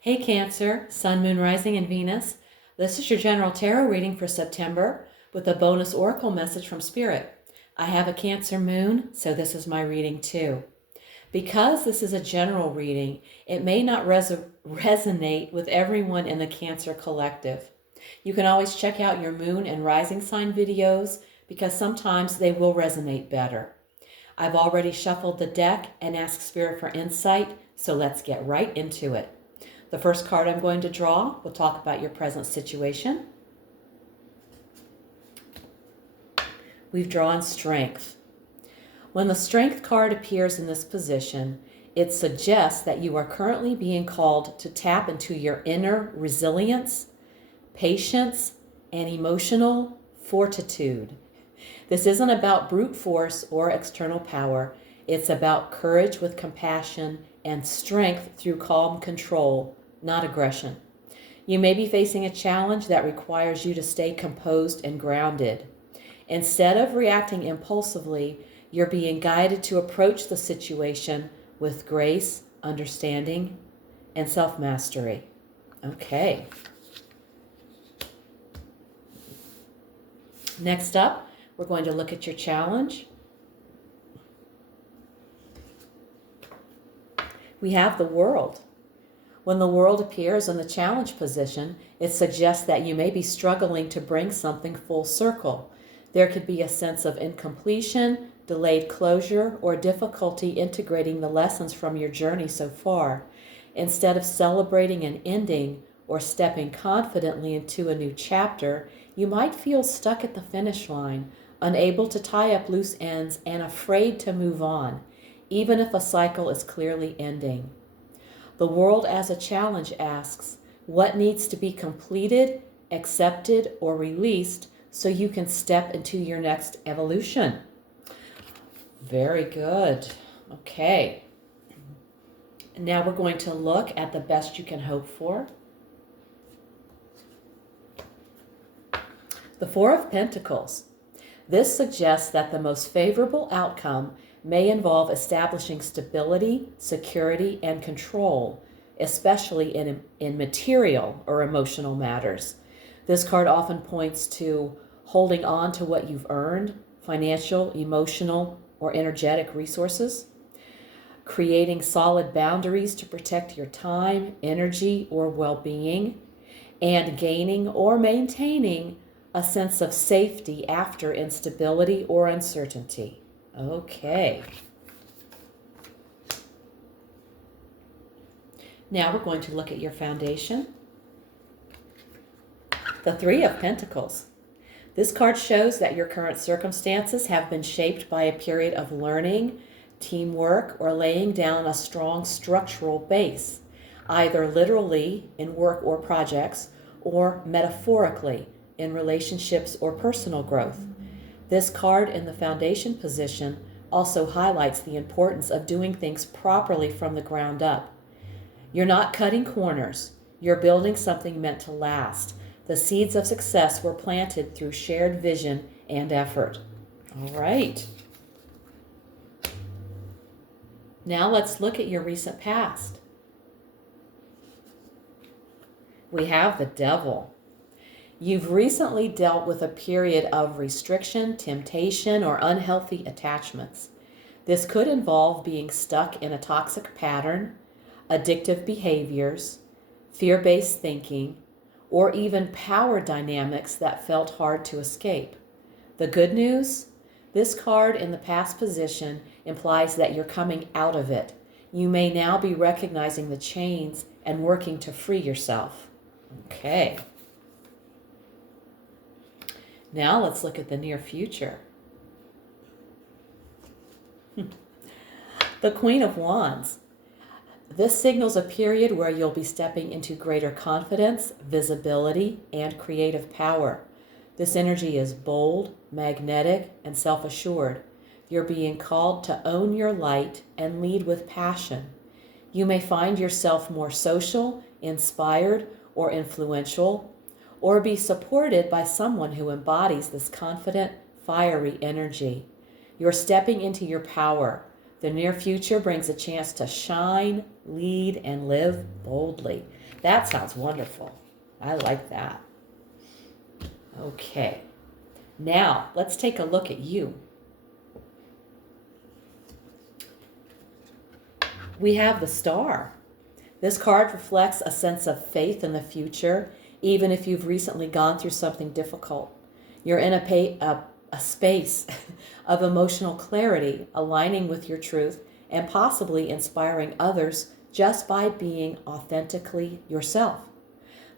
Hey Cancer, Sun, Moon, Rising, and Venus. This is your general tarot reading for September with a bonus oracle message from Spirit. I have a Cancer Moon, so this is my reading too. Because this is a general reading, it may not resonate with everyone in the Cancer collective. You can always check out your Moon and Rising sign videos because sometimes they will resonate better. I've already shuffled the deck and asked Spirit for insight, so let's get right into it. The first card I'm going to draw will talk about your present situation. We've drawn Strength. When the Strength card appears in this position, it suggests that you are currently being called to tap into your inner resilience, patience, and emotional fortitude. This isn't about brute force or external power. It's about courage with compassion and strength through calm control, not aggression. You may be facing a challenge that requires you to stay composed and grounded. Instead of reacting impulsively, you're being guided to approach the situation with grace, understanding, and self-mastery. Okay. Next up, we're going to look at your challenge. We have the World. When the World appears in the challenge position, it suggests that you may be struggling to bring something full circle. There could be a sense of incompletion, delayed closure, or difficulty integrating the lessons from your journey so far. Instead of celebrating an ending or stepping confidently into a new chapter, you might feel stuck at the finish line, unable to tie up loose ends and afraid to move on, even if a cycle is clearly ending. The World as a challenge asks, what needs to be completed, accepted, or released so you can step into your next evolution? Very good. Okay. Now we're going to look at the best you can hope for. The Four of Pentacles. This suggests that the most favorable outcome may involve establishing stability, security, and control, especially in material or emotional matters. This card often points to holding on to what you've earned, financial, emotional, or energetic resources, creating solid boundaries to protect your time, energy, or well-being, and gaining or maintaining a sense of safety after instability or uncertainty. Okay. Now we're going to look at your foundation. The Three of Pentacles. This card shows that your current circumstances have been shaped by a period of learning, teamwork, or laying down a strong structural base, either literally in work or projects, or metaphorically in relationships or personal growth. This card in the foundation position also highlights the importance of doing things properly from the ground up. You're not cutting corners. You're building something meant to last. The seeds of success were planted through shared vision and effort. All right. Now let's look at your recent past. We have the Devil. You've recently dealt with a period of restriction, temptation, or unhealthy attachments. This could involve being stuck in a toxic pattern, addictive behaviors, fear-based thinking, or even power dynamics that felt hard to escape. The good news? This card in the past position implies that you're coming out of it. You may now be recognizing the chains and working to free yourself. Okay. Now let's look at the near future. The Queen of Wands. This signals a period where you'll be stepping into greater confidence, visibility, and creative power. This energy is bold, magnetic, and self-assured. You're being called to own your light and lead with passion. You may find yourself more social, inspired, or influential, or be supported by someone who embodies this confident, fiery energy. You're stepping into your power, The near future brings a chance to shine, lead, and live boldly. That sounds wonderful. I like that. Okay. Now, let's take a look at you. We have the Star. This card reflects a sense of faith in the future, even if you've recently gone through something difficult. You're in a space of emotional clarity, aligning with your truth, and possibly inspiring others just by being authentically yourself.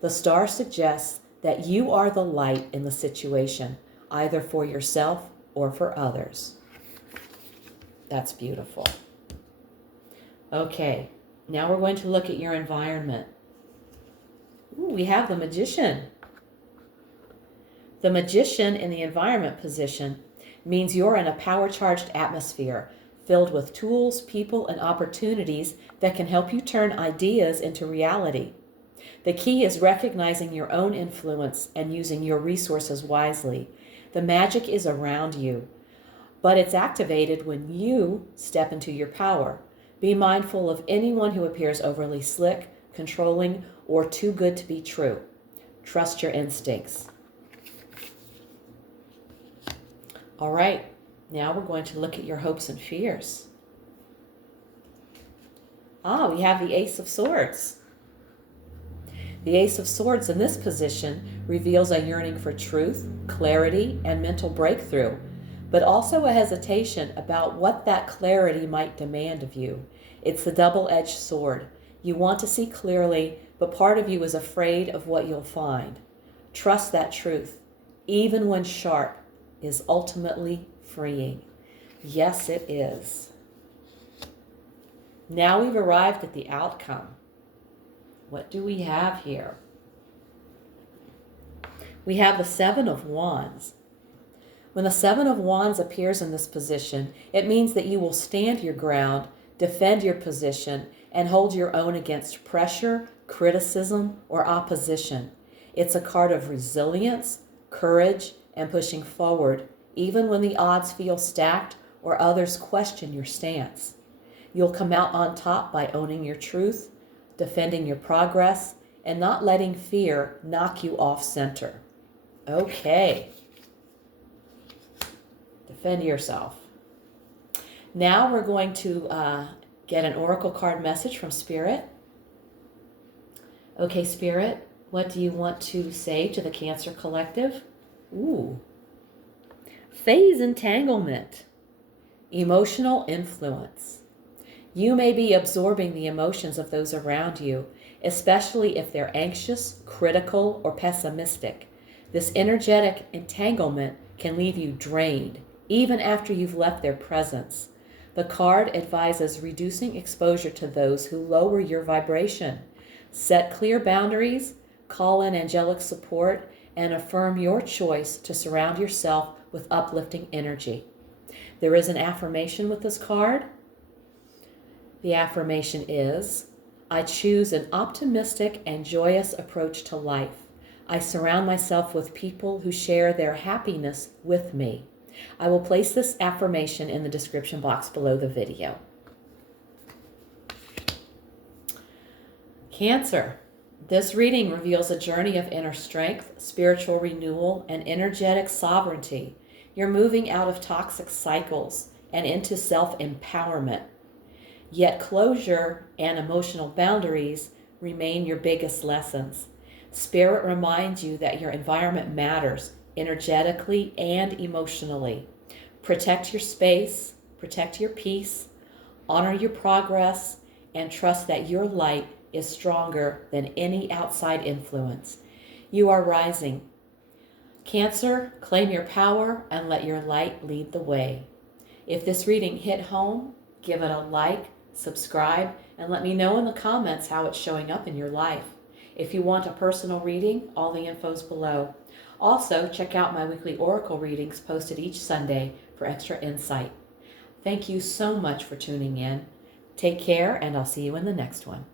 The Star suggests that you are the light in the situation, either for yourself or for others. That's beautiful. Okay, now we're going to look at your environment. Ooh, we have the Magician. The Magician in the environment position means you're in a power-charged atmosphere filled with tools, people, and opportunities that can help you turn ideas into reality. The key is recognizing your own influence and using your resources wisely. The magic is around you, but it's activated when you step into your power. Be mindful of anyone who appears overly slick, controlling, or too good to be true. Trust your instincts. All right, now we're going to look at your hopes and fears. We have the Ace of Swords. The Ace of Swords in this position reveals a yearning for truth, clarity, and mental breakthrough, but also a hesitation about what that clarity might demand of you. It's the double-edged sword. You want to see clearly, but part of you is afraid of what you'll find. Trust that truth, even when sharp, is ultimately freeing. Yes, it is. Now we've arrived at the outcome. What do we have here? We have the Seven of Wands. When the Seven of Wands appears in this position, it means that you will stand your ground, defend your position, and hold your own against pressure, criticism, or opposition. It's a card of resilience, courage, and pushing forward, even when the odds feel stacked or others question your stance. You'll come out on top by owning your truth, defending your progress, and not letting fear knock you off center. Okay. Defend yourself. Now we're going to get an oracle card message from Spirit. Okay, Spirit, what do you want to say to the Cancer Collective? Ooh. Phase entanglement. Emotional influence. You may be absorbing the emotions of those around you, especially if they're anxious, critical, or pessimistic. This energetic entanglement can leave you drained, even after you've left their presence. The card advises reducing exposure to those who lower your vibration. Set clear boundaries, call in angelic support, and affirm your choice to surround yourself with uplifting energy. There is an affirmation with this card. The affirmation is, I choose an optimistic and joyous approach to life. I surround myself with people who share their happiness with me. I will place this affirmation in the description box below the video. Cancer. This reading reveals a journey of inner strength, spiritual renewal, and energetic sovereignty. You're moving out of toxic cycles and into self-empowerment. Yet closure and emotional boundaries remain your biggest lessons. Spirit reminds you that your environment matters energetically and emotionally. Protect your space, protect your peace, honor your progress, and trust that your light is stronger than any outside influence. You are rising. Cancer, claim your power and let your light lead the way. If this reading hit home, give it a like, subscribe, and let me know in the comments how it's showing up in your life. If you want a personal reading, all the info's below. Also, check out my weekly oracle readings posted each Sunday for extra insight. Thank you so much for tuning in. Take care, and I'll see you in the next one.